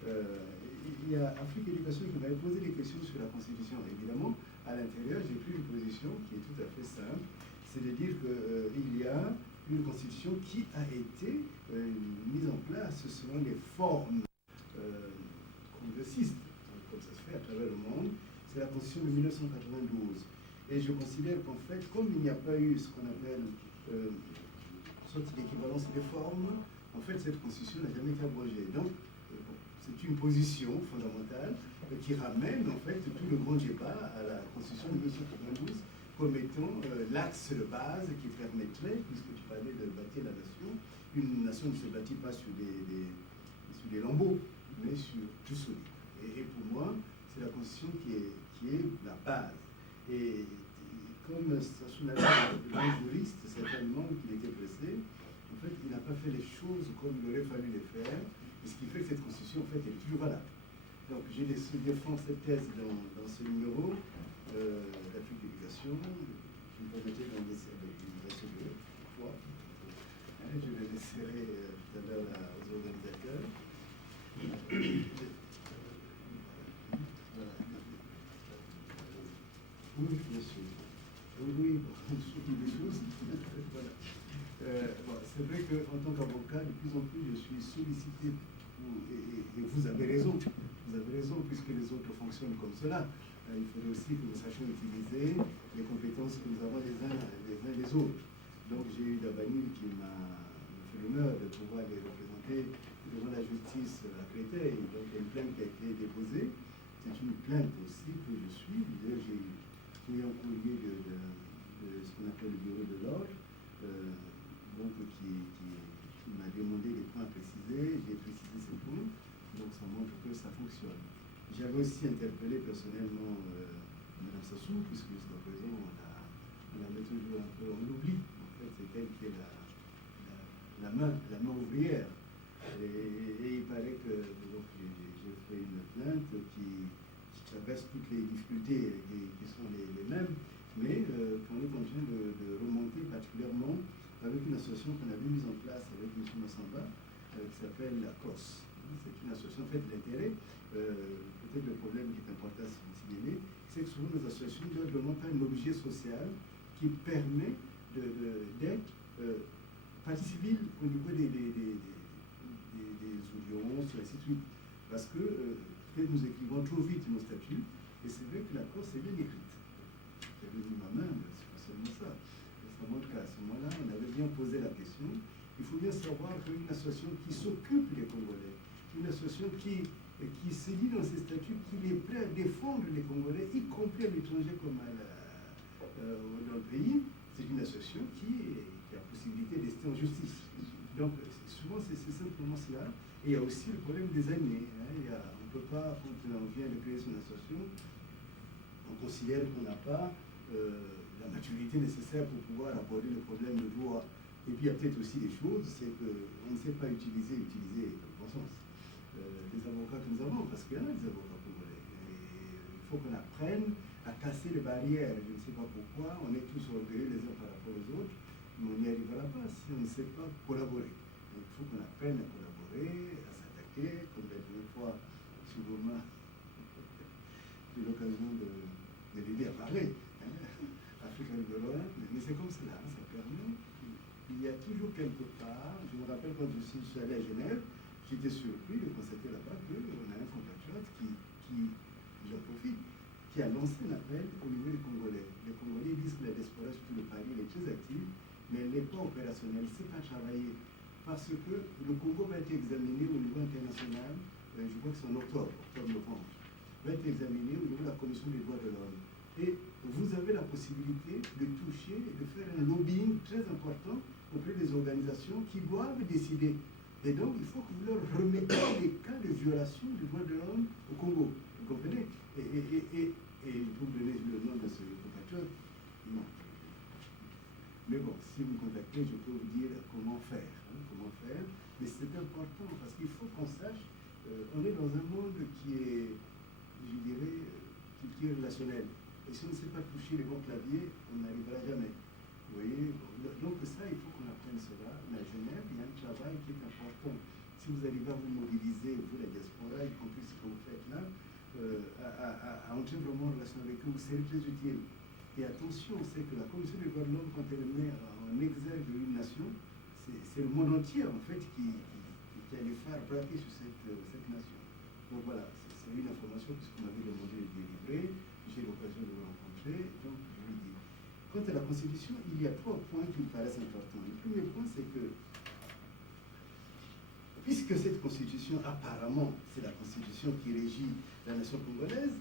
Il y a Afrique Éducation qui m'avait posé des questions sur la Constitution. Évidemment, à l'intérieur, j'ai pris une position qui est tout à fait simple, c'est de dire qu'il y a une Constitution qui a été mise en place selon les formes congressistes, comme ça se fait à travers le monde. C'est la Constitution de 1992. Et je considère qu'en fait, comme il n'y a pas eu ce qu'on appelle une sorte d'équivalence des formes, en fait, cette Constitution n'a jamais été abrogée. Donc, c'est une position fondamentale qui ramène en fait tout le grand débat à la Constitution de 1992 comme étant l'axe de base qui permettrait, puisque tu parlais de bâtir la nation, une nation ne se bâtit pas sur des lambeaux, mais sur du solide. Et pour moi, c'est la Constitution qui est la base. Et comme Sassou Nguesso est un juriste, certainement qu'il était pressé, en fait, il n'a pas fait les choses comme il aurait fallu les faire, et ce qui fait que cette Constitution, en fait, elle est toujours valable. Donc, je défends cette thèse dans ce numéro la publication. Je me permettais d'en laisser avec une reste de fois. Je le laisserai tout à l'heure aux organisateurs. Voilà. Oui, bien sûr. Oui, bon, des choses. Voilà. Bon, c'est vrai qu'en tant qu'avocat, de plus en plus, je suis sollicité, et vous avez raison, puisque les autres fonctionnent comme cela. Il faudrait aussi que nous sachions utiliser les compétences que nous avons les uns les autres. Donc j'ai eu Dabanil qui m'a fait l'honneur de pouvoir les représenter devant la justice à Créteil. Donc il y a une plainte qui a été déposée. C'est une plainte aussi que je suis. J'ai eu un courrier de ce qu'on appelle le bureau de l'ordre, donc qui m'a demandé des points précisés. J'ai précisé ces points. Donc ça montre que ça fonctionne. J'avais aussi interpellé personnellement Mme Sassou, puisque jusqu'à présent on la met toujours un peu en oubli. En fait, c'est elle qui est la main ouvrière. Et il paraît que j'ai fait une plainte qui traverse toutes les difficultés qui sont les mêmes, mais qu'on est en train de remonter particulièrement avec une association qu'on avait mise en place avec M. Massamba, qui s'appelle la COS. C'est une association faite d'intérêt. Peut-être le problème qui est important à signaler, c'est que souvent nos associations ne demandent pas un objet social qui permet d'être partie civile au niveau des audiences, et ainsi de suite. Parce que peut-être nous écrivons trop vite nos statuts, et c'est vrai que la Corse est bien écrite. J'avais dit moi-même, c'est pas seulement ça. Ça montre qu'à ce moment-là, on avait bien posé la question. Il faut bien savoir qu'une association qui s'occupe des Congolais, une association qui se dit dans ses statuts qu'il est prêt à défendre les Congolais, y compris à l'étranger comme dans le pays, c'est une association qui a la possibilité de rester en justice. Donc, souvent, c'est simplement cela. Et il y a aussi le problème des années. Hein. On ne peut pas, quand on vient de créer son association, on considère qu'on n'a pas la maturité nécessaire pour pouvoir aborder le problème de droit. Et puis, il y a peut-être aussi des choses, c'est qu'on ne sait pas utiliser dans le bon sens. Les avocats que nous avons, parce qu'il y en a des avocats congolais. Et il faut qu'on apprenne à casser les barrières. Je ne sais pas pourquoi, on est tous orgueilleux les uns par rapport aux autres, mais on n'y arrivera pas si on ne sait pas collaborer. Donc, il faut qu'on apprenne à collaborer, à s'attaquer, comme la dernière fois, sur Goma, j'ai eu l'occasion de l'aider à parler. Hein. Africain de loin, mais c'est comme cela, ça permet. Il y a toujours quelque part, je me rappelle quand je suis allé à Genève, j'étais surpris de constater là-bas qu'on a un compatriote qui j'en profite, qui a lancé un appel au niveau des Congolais. Les Congolais disent que la diaspora, surtout le Paris, elle est très active, mais elle n'est pas opérationnelle, elle ne sait pas travailler. Parce que le Congo va être examiné au niveau international, je crois que c'est en octobre-novembre, va être examiné au niveau de la Commission des droits de l'homme. Et vous avez la possibilité de toucher et de faire un lobbying très important auprès des organisations qui doivent décider. Et donc, il faut que vous leur remettiez les cas de violation des droits de l'homme au Congo. Vous comprenez? Et vous me donnez le nom de ce compatriote? Non. Mais bon, si vous me contactez, je peux vous dire comment faire. Hein, comment faire. Mais c'est important parce qu'il faut qu'on sache, on est dans un monde qui est, je dirais, qui est relationnel. Et si on ne sait pas toucher les bons claviers, on n'arrivera jamais. Vous voyez? Donc ça, il faut qu'on apprenne cela. Mais à Genève, il y a un travail qui est important. Si vous arrivez à vous mobiliser, vous, la diaspora, y compris ce que vous faites là, à entrer vraiment en relation avec eux, c'est très utile. Et attention, c'est que la Commission des droits de l'homme, quand elle met en exergue une nation, c'est le monde entier, en fait, qui a les phares braqués sur cette nation. Donc voilà, c'est une information que vous m'avez demandé de délivrer. J'ai l'occasion de vous rencontrer, donc je lui dis. Quant à la Constitution, il y a 3 points qui me paraissent importants. Le premier point, c'est que, puisque cette Constitution, apparemment, c'est la Constitution qui régit la nation congolaise,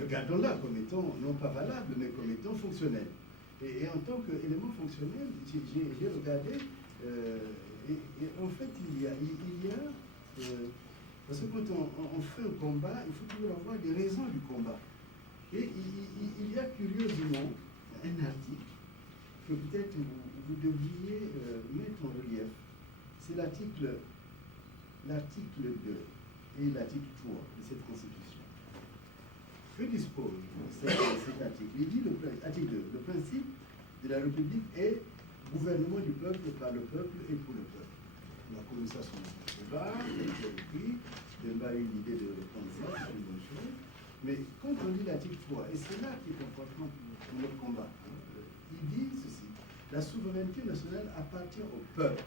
regardons-la comme étant, non pas valable, mais comme étant fonctionnelle. Et en tant qu'élément fonctionnel, j'ai regardé Et en fait, parce que quand on fait un combat, il faut toujours avoir des raisons du combat. Et il y a curieusement un article que peut-être vous devriez mettre en relief. C'est l'article 2 et l'article 3 de cette Constitution. Que dispose cet article? Il dit, article 2, le principe de la République est gouvernement du peuple, par le peuple et pour le peuple. On a connu ça sur le débat, débat a eu l'idée de reprendre ça, c'est une bonne chose. Mais quand on lit l'article 3, et c'est là qui est important pour notre combat, il dit ceci: la souveraineté nationale appartient au peuple,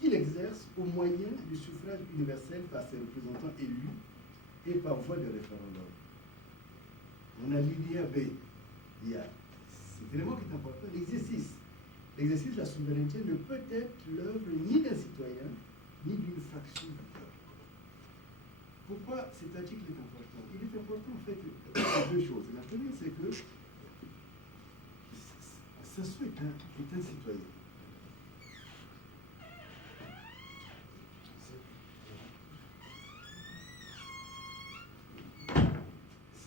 qui l'exerce au moyen du suffrage universel par ses représentants élus et par voie de référendum. On a l'idée B. Il y a cet élément qui est important, l'exercice. L'exercice de la souveraineté ne peut être l'œuvre ni d'un citoyen, ni d'une fraction du peuple. Pourquoi cet article est important? Il est important en fait pour deux choses. La première, c'est que Sassou est un citoyen.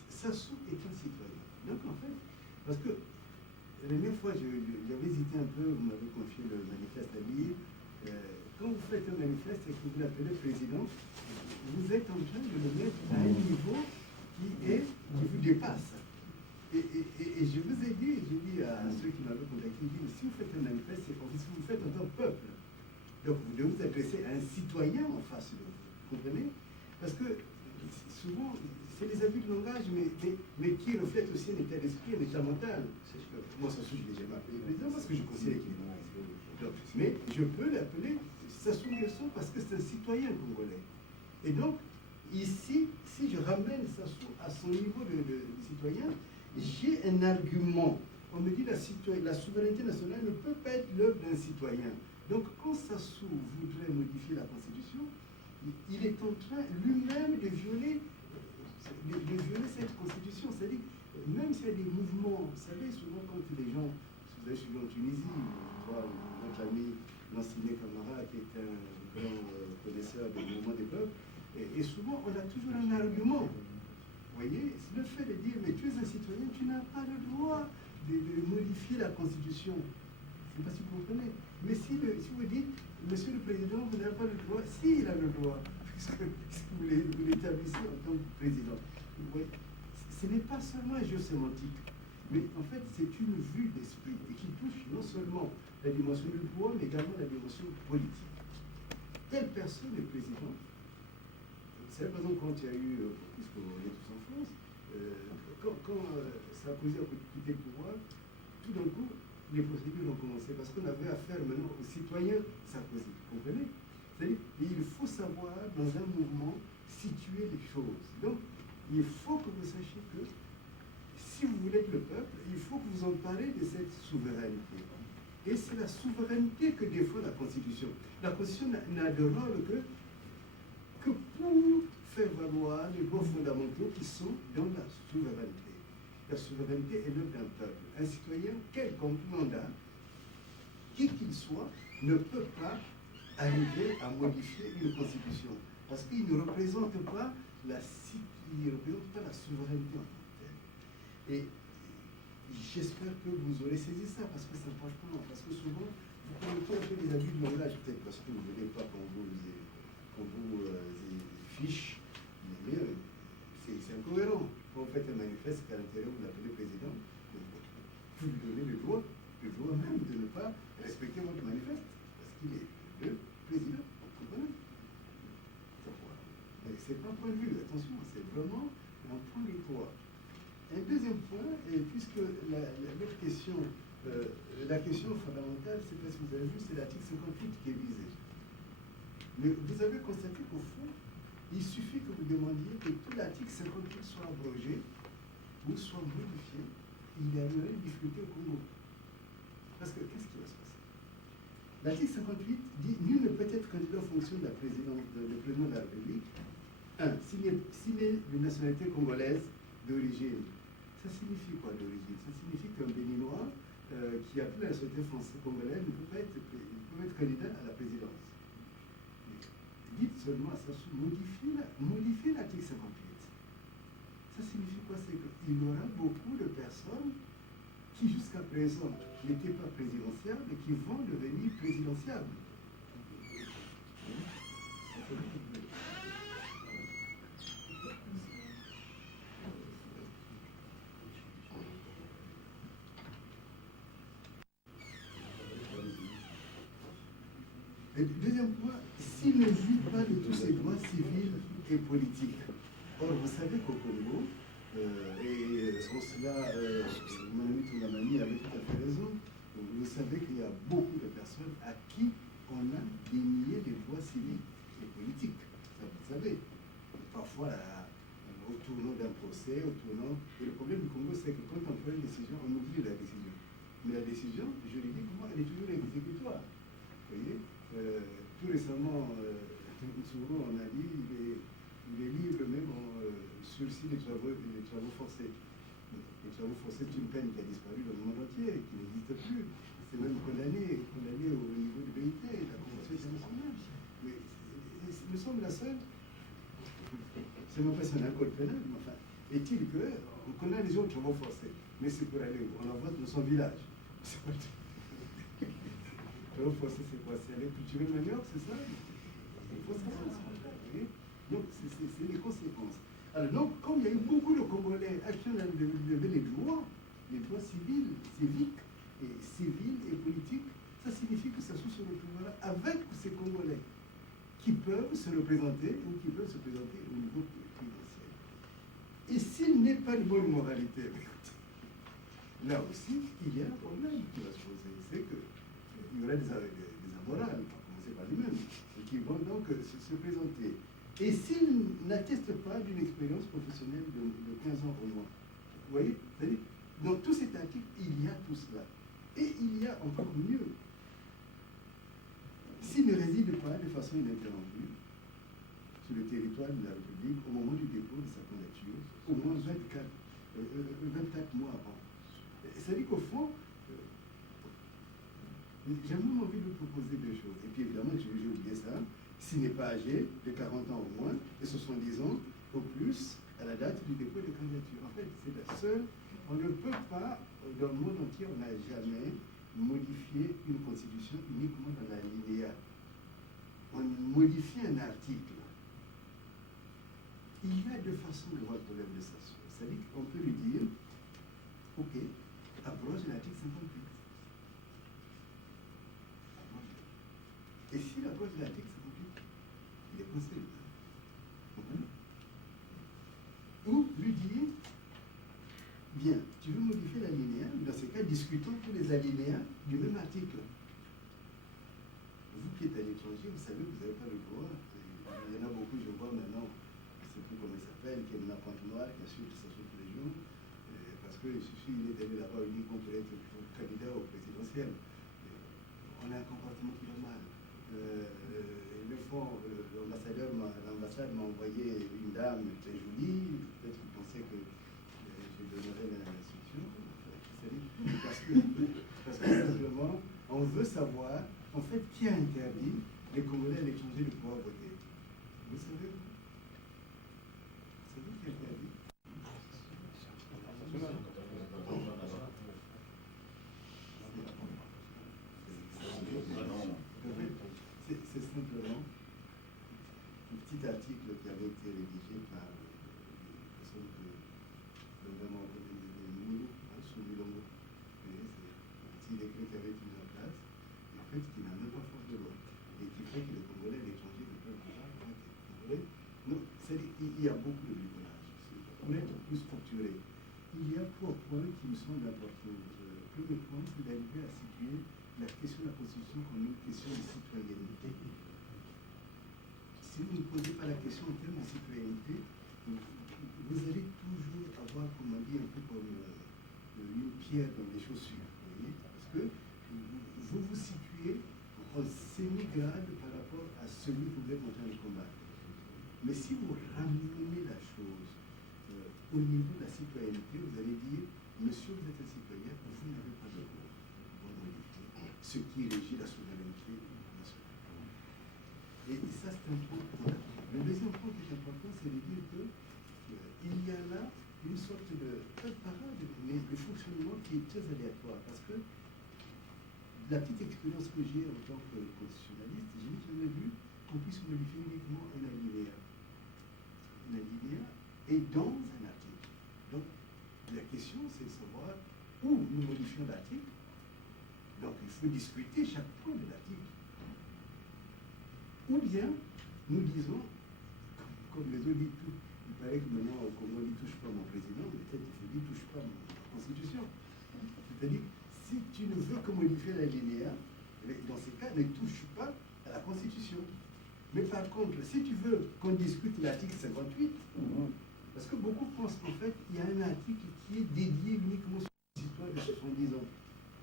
Sassou est un citoyen. Donc en fait, parce que la dernière fois, j'avais hésité un peu, vous m'avez confié le manifeste à lire. Quand vous faites un manifeste et que vous l'appelez président, vous êtes en train de le mettre à un niveau qui vous dépasse. Et je vous ai dit, j'ai dit à ceux qui m'avaient contacté, j'ai dit, mais si vous faites un manifeste, c'est comme si vous le faites en tant que peuple. Donc vous devez vous adresser à un citoyen en face de vous. Vous comprenez? Parce que souvent, c'est des abus de langage, mais qui reflètent aussi un état d'esprit, un état mental. Moi, Sassou, je ne l'ai jamais appelé président parce que je considère qu'il est malade. Mais je peux l'appeler Sassou Nguesso parce que c'est un citoyen congolais. Et donc, ici, si je ramène Sassou à son niveau de citoyen, j'ai un argument. On me dit que la souveraineté nationale ne peut pas être l'œuvre d'un citoyen. Donc, quand Sassou voudrait modifier la Constitution, il est en train lui-même de violer cette Constitution. C'est-à-dire, même s'il y a des mouvements, vous savez, souvent quand les gens, si vous avez suivi en Tunisie, notre ami Lanciné Camara, qui est un grand connaisseur des mouvements des peuples, et souvent on a toujours un argument. Vous voyez, c'est le fait de dire, mais tu es un citoyen, tu n'as pas le droit de modifier la Constitution. Je ne sais pas si vous comprenez. Mais si vous dites, Monsieur le Président, vous n'avez pas le droit, si, il a le droit, puisque vous l'établissez en tant que président. Vous voyez, ce n'est pas seulement un jeu sémantique, mais en fait, c'est une vue d'esprit et qui touche non seulement la dimension du pouvoir, mais également la dimension politique. Telle personne est président. Vous savez, par exemple, quand il y a eu, puisqu'on est tous en France, quand Sarkozy a quitté le pouvoir, tout d'un coup, les procédures ont commencé parce qu'on avait affaire maintenant aux citoyens Sarkozy. Vous comprenez? C'est-à-dire, il faut savoir, dans un mouvement, situer les choses. Donc, il faut que vous sachiez que si vous voulez être le peuple, il faut que vous en parlez de cette souveraineté. Et c'est la souveraineté que défend la Constitution. La Constitution n'a de rôle que pour faire valoir les droits fondamentaux qui sont dans la souveraineté. La souveraineté est l'œuvre d'un peuple. Un citoyen, quel mandat, qui qu'il soit, ne peut pas arriver à modifier une Constitution. Parce qu'il ne représente pas la souveraineté en tant que telle. Et j'espère que vous aurez saisi ça, parce que c'est important. Parce que souvent, vous commettez un peu des abus de langage, peut-être parce que vous ne voulez pas qu'on vous fiche. Mais c'est incohérent. Quand vous faites un manifeste qu'à l'intérieur vous l'appelez président, vous lui donnez le droit même de ne pas respecter votre manifeste, parce qu'il est le président. Vous comprenez? C'est pas un point de vue, attention, c'est vraiment un point de droit. Un deuxième point, et puisque l'autre question, la question fondamentale, c'est parce que vous avez vu, c'est l'article 58 qui est visé. Mais vous avez constaté qu'au fond, il suffit que vous demandiez que tout l'article 58 soit abrogé ou soit modifié. Il y a une difficulté au Congo. Parce que qu'est-ce qui va se passer? L'article 58 dit « Nul ne peut être candidat aux fonctions de la présidence de président de la République. 1. S'il est de nationalité congolaise d'origine. » Ça signifie quoi d'origine? Ça signifie qu'un Béninois qui a pris la société française congolaise ne peut pas être candidat à la présidence. Dites seulement à Sassou, modifier l'article 58. Ça signifie quoi? C'est qu'il y aura beaucoup de personnes qui jusqu'à présent n'étaient pas présidentiables et qui vont devenir présidentiables. Et deuxième point, s'il ne jouit pas de tous ses droits civils et politiques. Or, vous savez qu'au Congo, et en cela, mon ami Toulamani avait tout à fait raison, vous savez qu'il y a beaucoup de personnes à qui on a dénié des droits civils et politiques. Ça, vous savez. Parfois, au tournant d'un procès, Et le problème du Congo, c'est que quand on prend une décision, on oublie la décision. Mais la décision, juridiquement, elle est toujours exécutoire. Vous voyez, tout récemment, souvent on a dit il est libre même en sursis des travaux forcés. Les travaux forcés, c'est une peine qui a disparu dans le monde entier, qui n'existe plus. C'est même condamné au niveau de l'OIT, la Convention internationale. Mais nous sommes la seule. C'est même pas si on a un code pénal, mais enfin, est-il qu'on condamne les gens aux travaux forcés, mais c'est pour aller où? On envoie dans son village. Travaux forcés, c'est quoi? C'est aller cultiver le manioc, c'est ça? Il faut savoir ce qu'on fait. Donc, c'est les conséquences. Alors, donc, comme il y a eu beaucoup de Congolais à qui on a levé les droits civils, civiques, civils et politiques, ça signifie que ça se retrouvera avec ces Congolais qui peuvent se représenter ou qui peuvent se présenter au niveau présidentiel. Et s'il n'est pas de bonne moralité, là aussi, il y a un problème qui va se poser. C'est qu'il y aura des amorales, à commencer par lui-même, qui vont donc se présenter. Et s'il n'atteste pas d'une expérience professionnelle de 15 ans au moins, vous voyez, c'est-à-dire, dans tous ces articles, il y a tout cela. Et il y a encore mieux. S'il ne réside pas de façon ininterrompue sur le territoire de la République au moment du dépôt de sa candidature, au moins 24 mois avant. C'est-à-dire qu'au fond, j'ai même envie de vous proposer deux choses. Et puis évidemment, j'ai oublié ça. S'il n'est pas âgé de 40 ans au moins et 70 ans au plus à la date du dépôt de candidature. En fait, c'est la seule. On ne peut pas, dans le monde entier, on n'a jamais modifié une constitution uniquement dans la linéa. On modifie un article. Il y a deux façons de voir le problème de ça. C'est-à-dire qu'on peut lui dire, OK, abroge l'article 58. Et si l'approche de l'article 58, il est conseillé. Ou lui dire, bien, tu veux modifier l'alinéa, dans ce cas, discutons tous les alinéas du même article. Vous qui êtes à l'étranger, vous savez que vous n'avez pas le droit. Il y en a beaucoup, je vois maintenant, je ne sais plus comment il s'appelle, qui est une pointe noire, qui assure que ça soit tous les jours, parce qu'il suffit d'aller là-bas uniquement pour être candidat au présidentiel. On a un comportement qui va mal. L'ambassade m'a envoyé une dame très jolie, peut-être qu'il pensait que je donnerais l'instruction, parce que simplement, on veut savoir, en fait, qui a interdit les Congolais à l'étranger de pouvoir voter. Vous savez qui a interdit? C'est simplement un petit article qui avait été rédigé par une personne de vraiment Moulou, sous Milongo. C'est un petit décret qui avait été mis en place, et en fait, qui n'a même pas force de loi, et qui fait que les Congolais à l'étranger ne peuvent pas voter. Non, il y a beaucoup de bricolage. Pour être plus structuré, il y a trois points qui me semblent importants. Le premier point, c'est d'arriver à situer la question de la Constitution comme une question de citoyenneté. Si vous ne posez pas la question en termes de citoyenneté, vous allez toujours avoir, comme on dit, un peu comme une pierre dans les chaussures. Vous voyez, parce que vous vous situez en semi-grade par rapport à celui que vous êtes en train de combattre. Mais si vous ramenez la chose au niveau de la citoyenneté, vous allez dire, monsieur, vous êtes un citoyen, vous n'avez pas de droit. ce qui régit la souveraineté nationale. Et ça, c'est un point important. Le deuxième point qui est important, c'est de dire que il y a là une sorte de parade, mais le fonctionnement qui est très aléatoire. Parce que la petite expérience que j'ai en tant que constitutionnaliste, je n'ai jamais vu qu'on puisse modifier uniquement un alinéa. Un alinéa est dans un article. Donc, la question, c'est de savoir où nous modifions l'article. Donc, il faut discuter chaque point de l'article. Ou bien, nous disons, comme les autres disent tout, il paraît que maintenant, comme on dit touche pas mon président, mais peut-être il faut dire touche pas ma constitution. C'est-à-dire, si tu ne veux que modifier l'alinéa, dans ces cas, ne touche pas à la constitution. Mais par contre, si tu veux qu'on discute l'article 58, parce que beaucoup pensent qu'en fait, il y a un article qui est dédié uniquement sur l'histoire de 70 ans.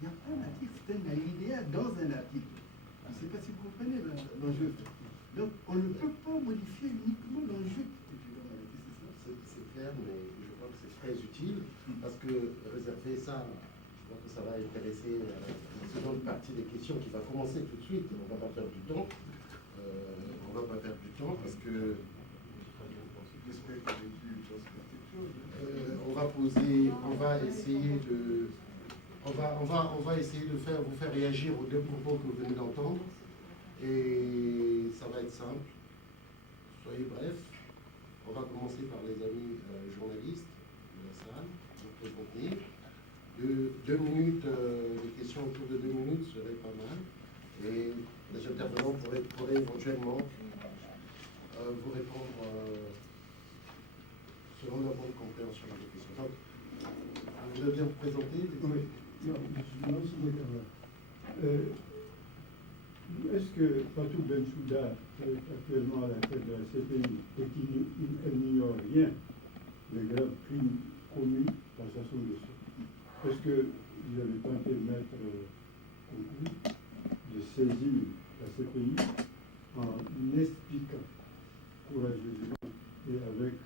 Il n'y a pas un article, c'est un alinéa dans un article. Je ne sais pas si vous comprenez l'enjeu. Donc, on ne peut pas modifier uniquement l'enjeu. C'est clair, mais je crois que c'est très utile parce que réserver ça, je crois que ça va intéresser la seconde partie des questions qui va commencer tout de suite. On ne va pas perdre du temps. On ne va pas perdre du temps parce que on va poser, on va essayer de vous faire réagir aux deux propos que vous venez d'entendre. Et ça va être simple. Soyez brefs. On va commencer par les amis journalistes de la salle. Vous présenter. 2 minutes, des questions autour de 2 minutes serait pas mal. Et les intervenants pourraient éventuellement vous répondre selon leur bonne compréhension de la question. Donc, vous devez bien vous présenter. Oui. Non, est-ce que Fatou Bensouda est actuellement à la tête de la CPI et qu'elle n'ignore rien des graves crimes commis par Sassou Nguesso? Est-ce que vous avez tenté de mettre conclu de saisir la CPI en expliquant courageusement et avec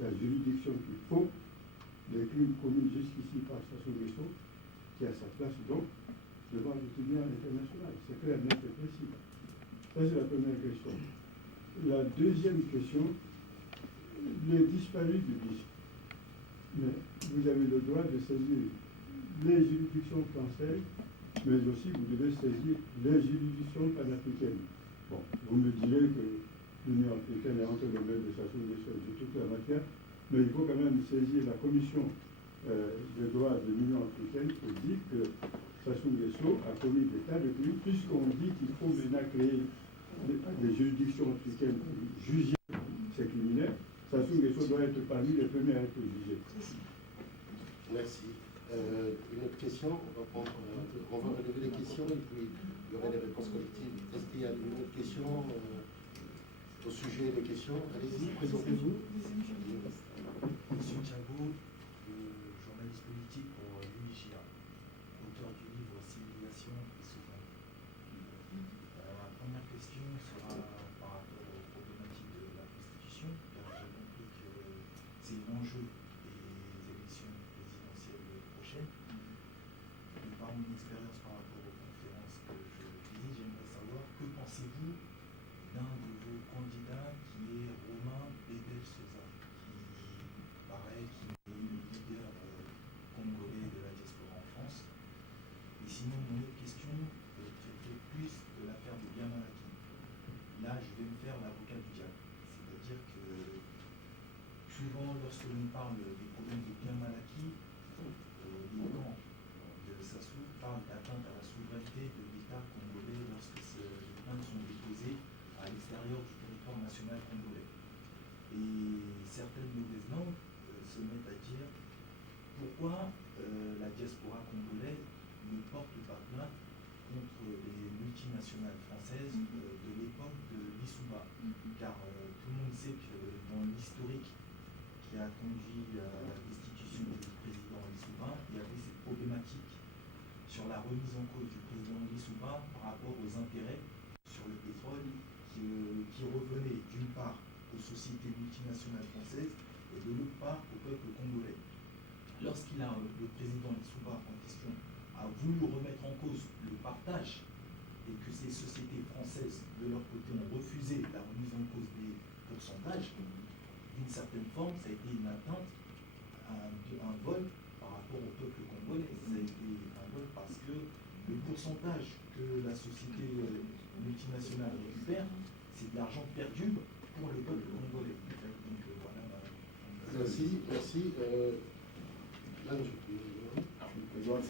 la juridiction qu'il faut les crimes commis jusqu'ici par Sassou Nguesso, qui a sa place donc devant le tribunal international? C'est clair, net et précis. Ça, c'est la première question. La deuxième question, les disparus du disque. Mais vous avez le droit de saisir les juridictions françaises, mais aussi vous devez saisir les juridictions panafricaines. Bon, vous me direz que l'Union africaine est entre les mains de Sassou Nguesso de toute la matière, mais il faut quand même saisir la commission des droits de l'Union africaine pour dire que Sassou Nguesso a commis des tas de crimes, puisqu'on dit qu'il faut maintenant créer des juridictions africaines pour juger ces criminels. Sassou Nguesso doit être parmi les premiers à être jugés. Merci. Une autre question, on va relever les questions et puis il y aura des réponses collectives. Est-ce qu'il y a une autre question au sujet des questions? Allez-y, présentez-vous. Monsieur Thiago, journaliste politique pour l'UNIGIA, auteur du livre Civilisation et souveraineté. La première question sera par rapport aux problématiques de la Constitution, car j'ai compris que c'est l'enjeu des élections présidentielles prochaines. De par mon expérience par rapport aux conférences que je visite, j'aimerais savoir que pensez-vous d'un de vos candidats qui est Romain Bébel-Souza, qui paraît qu'il est le leader congolais de la diaspora en France. Et sinon, mon autre question traitait plus de l'affaire de Biamalaki. Là, je vais me faire l'avocat du diable. C'est-à-dire que souvent, lorsque l'on parle des problèmes de Biamalaki, les camps de Sassou parlent d'atteinte à la souveraineté de l'État congolais lorsque les plaintes sont déposées à l'extérieur du territoire national congolais. Et certaines mauvaises langues se mettent à dire pourquoi la diaspora congolaise ne porte pas plainte contre les multinationales françaises de l'époque de Lissouba. Car tout le monde sait que dans l'historique qui a conduit à la destitution du président Lissouba, il y avait cette problématique sur la remise en cause du président Lissouba par rapport aux intérêts sur le pétrole qui revenaient d'une part aux sociétés multinationales françaises et de l'autre part au peuple congolais. Lorsqu'il a le président Lissouba en question a voulu remettre en cause le partage et que ces sociétés françaises, de leur côté, ont refusé la remise en cause des pourcentages, d'une certaine forme, ça a été une atteinte, un vol par rapport au peuple congolais. Ça a été un vol parce que le pourcentage que la société multinationale récupère, c'est de l'argent perdu pour le peuple congolais. Donc voilà. Merci, merci. Là, je